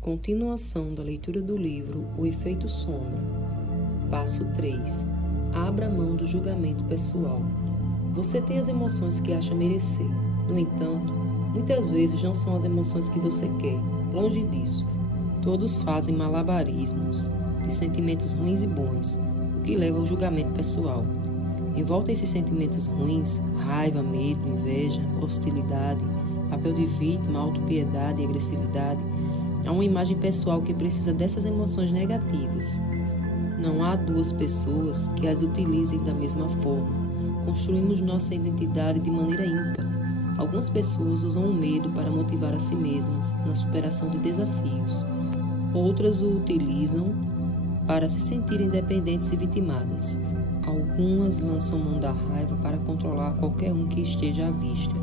Continuação da leitura do livro O Efeito Sombra. Passo 3. Abra mão do julgamento pessoal. Você tem as emoções que acha merecer. No entanto, muitas vezes não são as emoções que você quer. Longe disso. Todos fazem malabarismos de sentimentos ruins e bons, o que leva ao julgamento pessoal. Envolta esses sentimentos ruins, raiva, medo, inveja, hostilidade, papel de vítima, autopiedade e agressividade, há uma imagem pessoal que precisa dessas emoções negativas. Não há duas pessoas que as utilizem da mesma forma. Construímos nossa identidade de maneira ímpar. Algumas pessoas usam o medo para motivar a si mesmas na superação de desafios. Outras o utilizam para se sentirem independentes e vitimadas. Algumas lançam mão da raiva para controlar qualquer um que esteja à vista.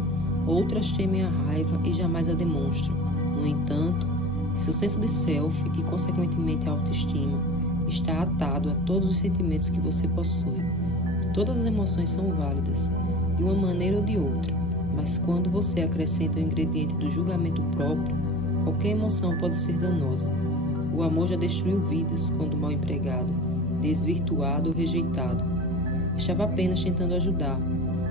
Outras temem a raiva e jamais a demonstram. No entanto, seu senso de self e, consequentemente, a autoestima está atado a todos os sentimentos que você possui. Todas as emoções são válidas, de uma maneira ou de outra, mas quando você acrescenta o ingrediente do julgamento próprio, qualquer emoção pode ser danosa. O amor já destruiu vidas quando mal empregado, desvirtuado ou rejeitado. Estava apenas tentando ajudar.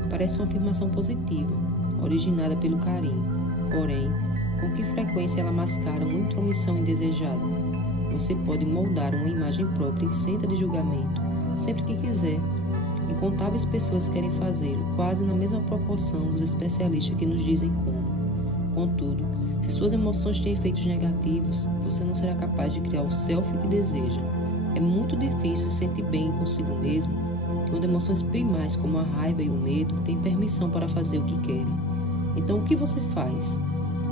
Parece uma afirmação positiva, originada pelo carinho, porém, com que frequência ela mascara uma intromissão indesejada. Você pode moldar uma imagem própria isenta de julgamento, sempre que quiser. Incontáveis pessoas querem fazê-lo, quase na mesma proporção dos especialistas que nos dizem como. Contudo, se suas emoções têm efeitos negativos, você não será capaz de criar o self que deseja. É muito difícil se sentir bem consigo mesmo, quando emoções primais como a raiva e o medo têm permissão para fazer o que querem. Então, o que você faz?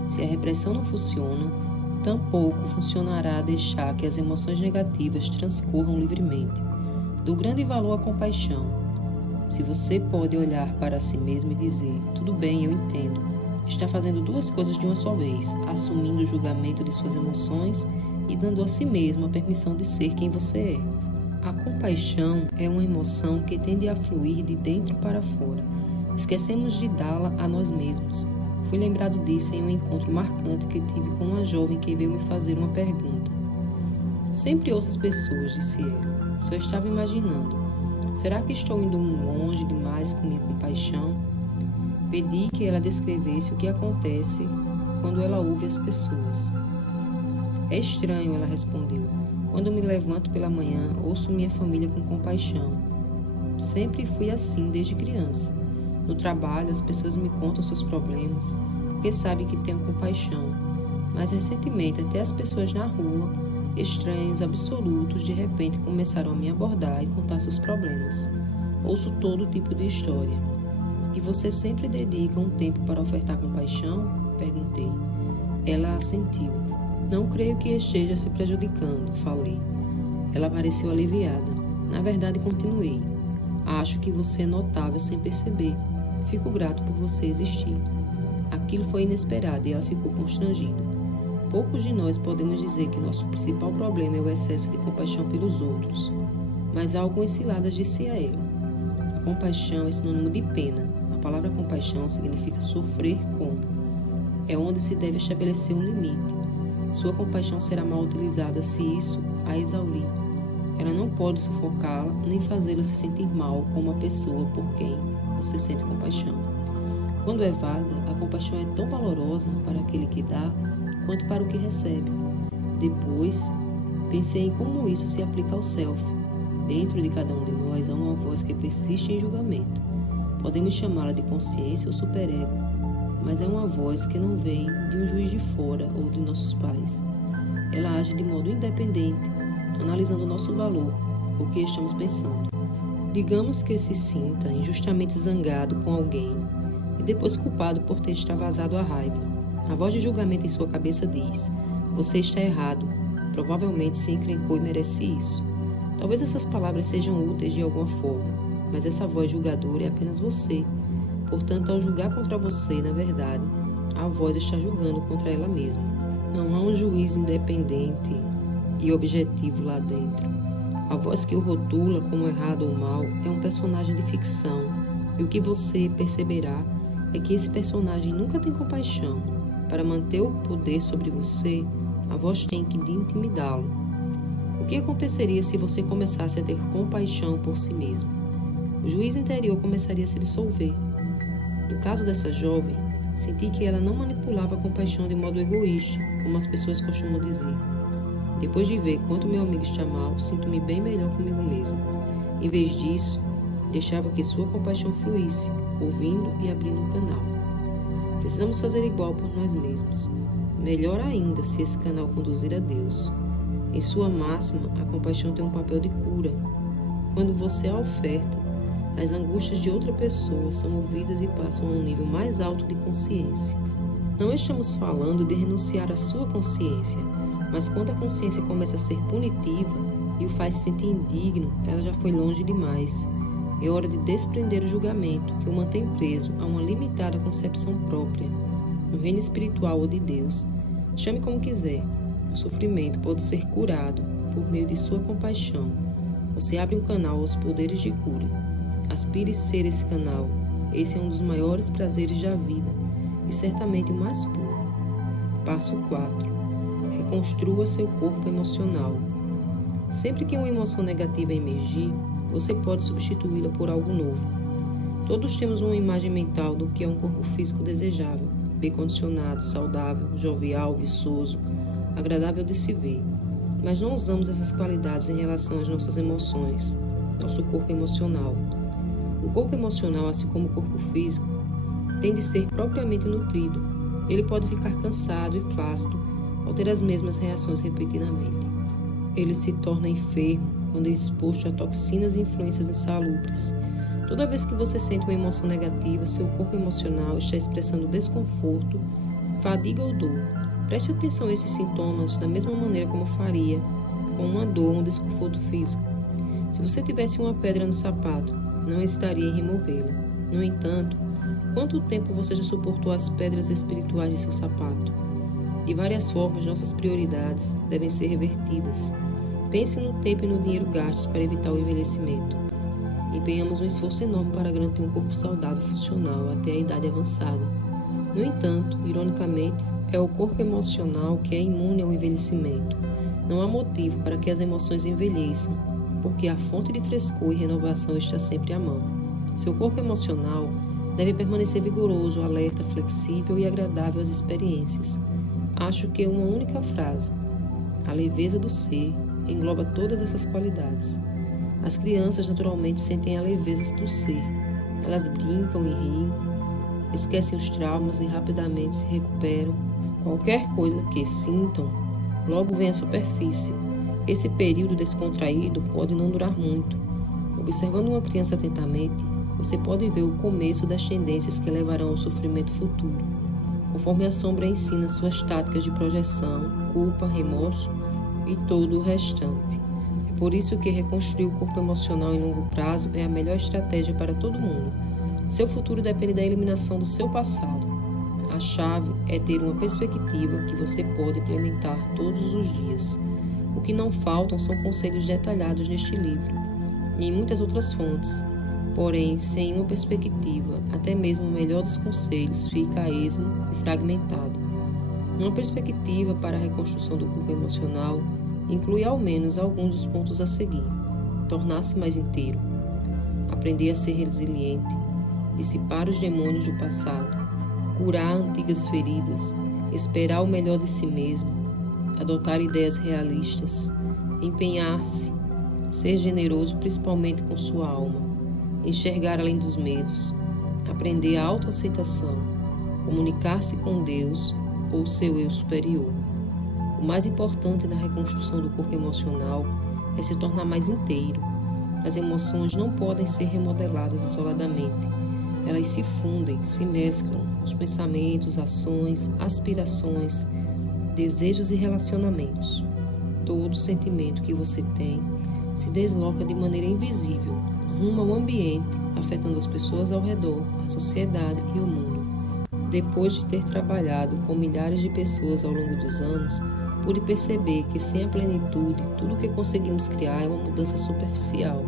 Se a repressão não funciona, tampouco funcionará deixar que as emoções negativas transcorram livremente. Dou grande valor à compaixão. Se você pode olhar para si mesmo e dizer, tudo bem, eu entendo, está fazendo duas coisas de uma só vez, assumindo o julgamento de suas emoções e dando a si mesmo a permissão de ser quem você é. A compaixão é uma emoção que tende a fluir de dentro para fora. Esquecemos de dá-la a nós mesmos. Fui lembrado disso em um encontro marcante que tive com uma jovem que veio me fazer uma pergunta. Sempre ouço as pessoas, disse ela. Só estava imaginando. Será que estou indo longe demais com minha compaixão? Pedi que ela descrevesse o que acontece quando ela ouve as pessoas. É estranho, ela respondeu. Quando me levanto pela manhã, ouço minha família com compaixão. Sempre fui assim desde criança. No trabalho, as pessoas me contam seus problemas, porque sabem que tenho compaixão. Mas recentemente, até as pessoas na rua, estranhos absolutos, de repente começaram a me abordar e contar seus problemas. Ouço todo tipo de história. E você sempre dedica um tempo para ofertar compaixão? Perguntei. Ela assentiu. Não creio que esteja se prejudicando, falei. Ela pareceu aliviada. Na verdade, continuei. Acho que você é notável sem perceber. Fico grato por você existir. Aquilo foi inesperado e ela ficou constrangida. Poucos de nós podemos dizer que nosso principal problema é o excesso de compaixão pelos outros. Mas há algumas ciladas, disse a ela. A compaixão é sinônimo de pena. A palavra compaixão significa sofrer com. É onde se deve estabelecer um limite. Sua compaixão será mal utilizada se isso a exaurir. Ela não pode sufocá-la nem fazê-la se sentir mal com uma pessoa por quem você sente compaixão. Quando é válida, a compaixão é tão valorosa para aquele que dá quanto para o que recebe. Depois, pensei em como isso se aplica ao self. Dentro de cada um de nós há uma voz que persiste em julgamento. Podemos chamá-la de consciência ou superego, mas é uma voz que não vem de um juiz de fora ou de nossos pais. Ela age de modo independente, analisando o nosso valor, o que estamos pensando. Digamos que se sinta injustamente zangado com alguém e depois culpado por ter extravasado a raiva. A voz de julgamento em sua cabeça diz, você está errado, provavelmente se encrencou e merece isso. Talvez essas palavras sejam úteis de alguma forma, mas essa voz julgadora é apenas você. Portanto, ao julgar contra você, na verdade, a voz está julgando contra ela mesma. Não há um juiz independente e objetivo lá dentro. A voz que o rotula como errado ou mal é um personagem de ficção, e o que você perceberá é que esse personagem nunca tem compaixão. Para manter o poder sobre você, a voz tem que intimidá-lo. O que aconteceria se você começasse a ter compaixão por si mesmo? O juízo interior começaria a se dissolver. No caso dessa jovem, senti que ela não manipulava a compaixão de modo egoísta, como as pessoas costumam dizer. Depois de ver quanto meu amigo está mal, sinto-me bem melhor comigo mesmo. Em vez disso, deixava que sua compaixão fluísse, ouvindo e abrindo um canal. Precisamos fazer igual por nós mesmos. Melhor ainda se esse canal conduzir a Deus. Em sua máxima, a compaixão tem um papel de cura. Quando você a oferta, as angústias de outra pessoa são ouvidas e passam a um nível mais alto de consciência. Não estamos falando de renunciar à sua consciência, mas quando a consciência começa a ser punitiva e o faz se sentir indigno, ela já foi longe demais. É hora de desprender o julgamento que o mantém preso a uma limitada concepção própria. No reino espiritual ou de Deus, chame como quiser, o sofrimento pode ser curado por meio de sua compaixão. Você abre um canal aos poderes de cura. Aspire ser esse canal. Esse é um dos maiores prazeres da vida e certamente o mais puro. Passo 4. Reconstrua seu corpo emocional. Sempre que uma emoção negativa emergir, você pode substituí-la por algo novo. Todos temos uma imagem mental do que é um corpo físico desejável, bem condicionado, saudável, jovial, viçoso, agradável de se ver. Mas não usamos essas qualidades em relação às nossas emoções, nosso corpo emocional. O corpo emocional, assim como o corpo físico, tem de ser propriamente nutrido. Ele pode ficar cansado e flácido ao ter as mesmas reações repetidamente. Ele se torna enfermo quando é exposto a toxinas e influências insalubres. Toda vez que você sente uma emoção negativa, seu corpo emocional está expressando desconforto, fadiga ou dor. Preste atenção a esses sintomas da mesma maneira como faria com uma dor ou um desconforto físico. Se você tivesse uma pedra no sapato, não hesitaria em removê-la. No entanto, quanto tempo você já suportou as pedras espirituais de seu sapato? De várias formas, nossas prioridades devem ser revertidas. Pense no tempo e no dinheiro gastos para evitar o envelhecimento. Empenhamos um esforço enorme para garantir um corpo saudável e funcional até a idade avançada. No entanto, ironicamente, é o corpo emocional que é imune ao envelhecimento. Não há motivo para que as emoções envelheçam, porque a fonte de frescor e renovação está sempre à mão. Seu corpo emocional deve permanecer vigoroso, alerta, flexível e agradável às experiências. Acho que uma única frase, a leveza do ser, engloba todas essas qualidades. As crianças naturalmente sentem a leveza do ser. Elas brincam e riem, esquecem os traumas e rapidamente se recuperam. Qualquer coisa que sintam, logo vem à superfície. Esse período descontraído pode não durar muito. Observando uma criança atentamente, você pode ver o começo das tendências que levarão ao sofrimento futuro, conforme a sombra ensina suas táticas de projeção, culpa, remorso e todo o restante. É por isso que reconstruir o corpo emocional em longo prazo é a melhor estratégia para todo mundo. Seu futuro depende da eliminação do seu passado. A chave é ter uma perspectiva que você pode implementar todos os dias. O que não faltam são conselhos detalhados neste livro e em muitas outras fontes. Porém, sem uma perspectiva, até mesmo o melhor dos conselhos fica esmo e fragmentado. Uma perspectiva para a reconstrução do corpo emocional inclui ao menos alguns dos pontos a seguir: tornar-se mais inteiro, aprender a ser resiliente, dissipar os demônios do passado, curar antigas feridas, esperar o melhor de si mesmo, adotar ideias realistas, empenhar-se, ser generoso principalmente com sua alma, enxergar além dos medos, aprender a autoaceitação, comunicar-se com Deus ou seu eu superior. O mais importante na reconstrução do corpo emocional é se tornar mais inteiro. As emoções não podem ser remodeladas isoladamente. Elas se fundem, se mesclam, os pensamentos, ações, aspirações, desejos e relacionamentos. Todo sentimento que você tem se desloca de maneira invisível rumo ao ambiente, afetando as pessoas ao redor, a sociedade e o mundo. Depois de ter trabalhado com milhares de pessoas ao longo dos anos, pude perceber que sem a plenitude, tudo o que conseguimos criar é uma mudança superficial.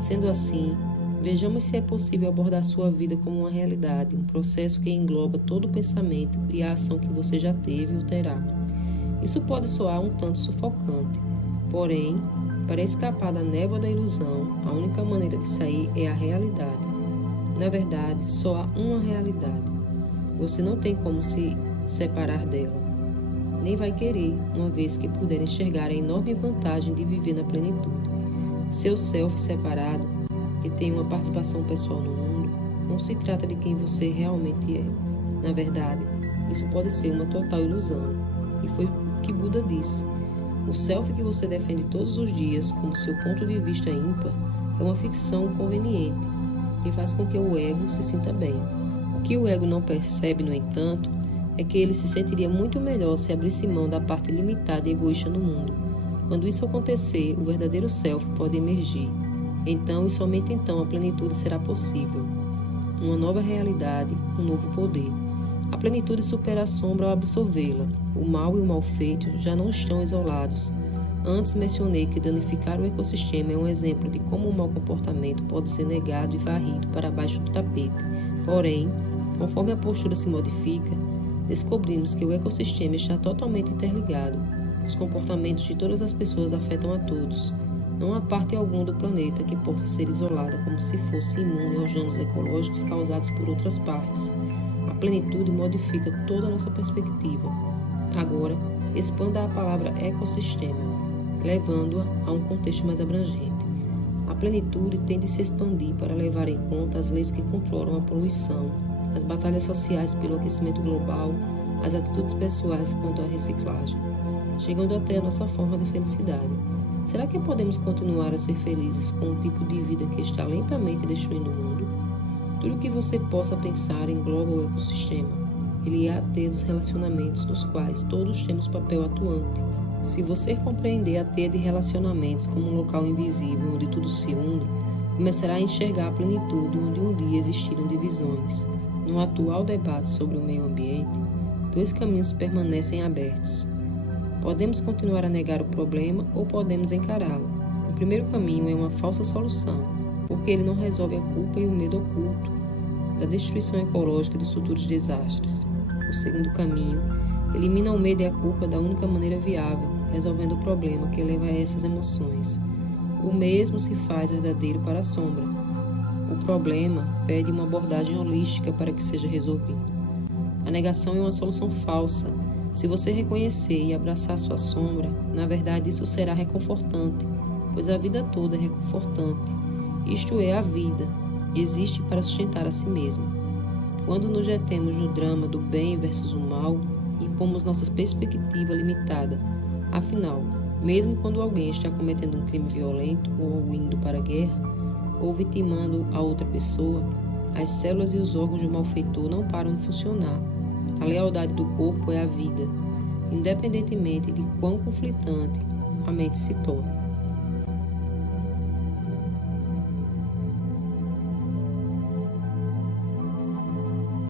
Sendo assim, vejamos se é possível abordar sua vida como uma realidade, um processo que engloba todo o pensamento e a ação que você já teve ou terá. Isso pode soar um tanto sufocante, porém, para escapar da névoa da ilusão, a única maneira de sair é a realidade. Na verdade, só há uma realidade. Você não tem como se separar dela, nem vai querer, uma vez que puder enxergar a enorme vantagem de viver na plenitude. Seu self separado, que tem uma participação pessoal no mundo, não se trata de quem você realmente é. Na verdade, isso pode ser uma total ilusão, e foi o que Buda disse. O self que você defende todos os dias como seu ponto de vista ímpar é uma ficção conveniente, que faz com que o ego se sinta bem. O que o ego não percebe, no entanto, é que ele se sentiria muito melhor se abrisse mão da parte limitada e egoísta no mundo. Quando isso acontecer, o verdadeiro self pode emergir. Então, e somente então, a plenitude será possível. Uma nova realidade, um novo poder. A plenitude supera a sombra ao absorvê-la. O mal e o mal feito já não estão isolados. Antes mencionei que danificar o ecossistema é um exemplo de como o mau comportamento pode ser negado e varrido para baixo do tapete. Porém, conforme a postura se modifica, descobrimos que o ecossistema está totalmente interligado. Os comportamentos de todas as pessoas afetam a todos. Não há parte alguma do planeta que possa ser isolada como se fosse imune aos danos ecológicos causados por outras partes. A plenitude modifica toda a nossa perspectiva. Agora, expanda a palavra ecossistema, levando-a a um contexto mais abrangente. A plenitude tem de se expandir para levar em conta as leis que controlam a poluição, as batalhas sociais pelo aquecimento global, as atitudes pessoais quanto à reciclagem, chegando até a nossa forma de felicidade. Será que podemos continuar a ser felizes com um tipo de vida que está lentamente destruindo o mundo? Tudo o que você possa pensar engloba o ecossistema. Ele é a teia dos relacionamentos nos quais todos temos papel atuante. Se você compreender a teia de relacionamentos como um local invisível onde tudo se une, começará a enxergar a plenitude onde um dia existiram divisões. No atual debate sobre o meio ambiente, dois caminhos permanecem abertos. Podemos continuar a negar o problema ou podemos encará-lo. O primeiro caminho é uma falsa solução, porque ele não resolve a culpa e o medo oculto da destruição ecológica e dos futuros desastres. O segundo caminho elimina o medo e a culpa da única maneira viável, resolvendo o problema que leva a essas emoções. O mesmo se faz verdadeiro para a sombra. O problema pede uma abordagem holística para que seja resolvido. A negação é uma solução falsa. Se você reconhecer e abraçar sua sombra, na verdade isso será reconfortante, pois a vida toda é reconfortante. Isto é, a vida existe para sustentar a si mesma. Quando nos detemos no drama do bem versus o mal, impomos nossa perspectiva limitada. Afinal, mesmo quando alguém está cometendo um crime violento ou indo para a guerra, ou vitimando a outra pessoa, as células e os órgãos do malfeitor não param de funcionar. A lealdade do corpo é a vida, independentemente de quão conflitante a mente se torne.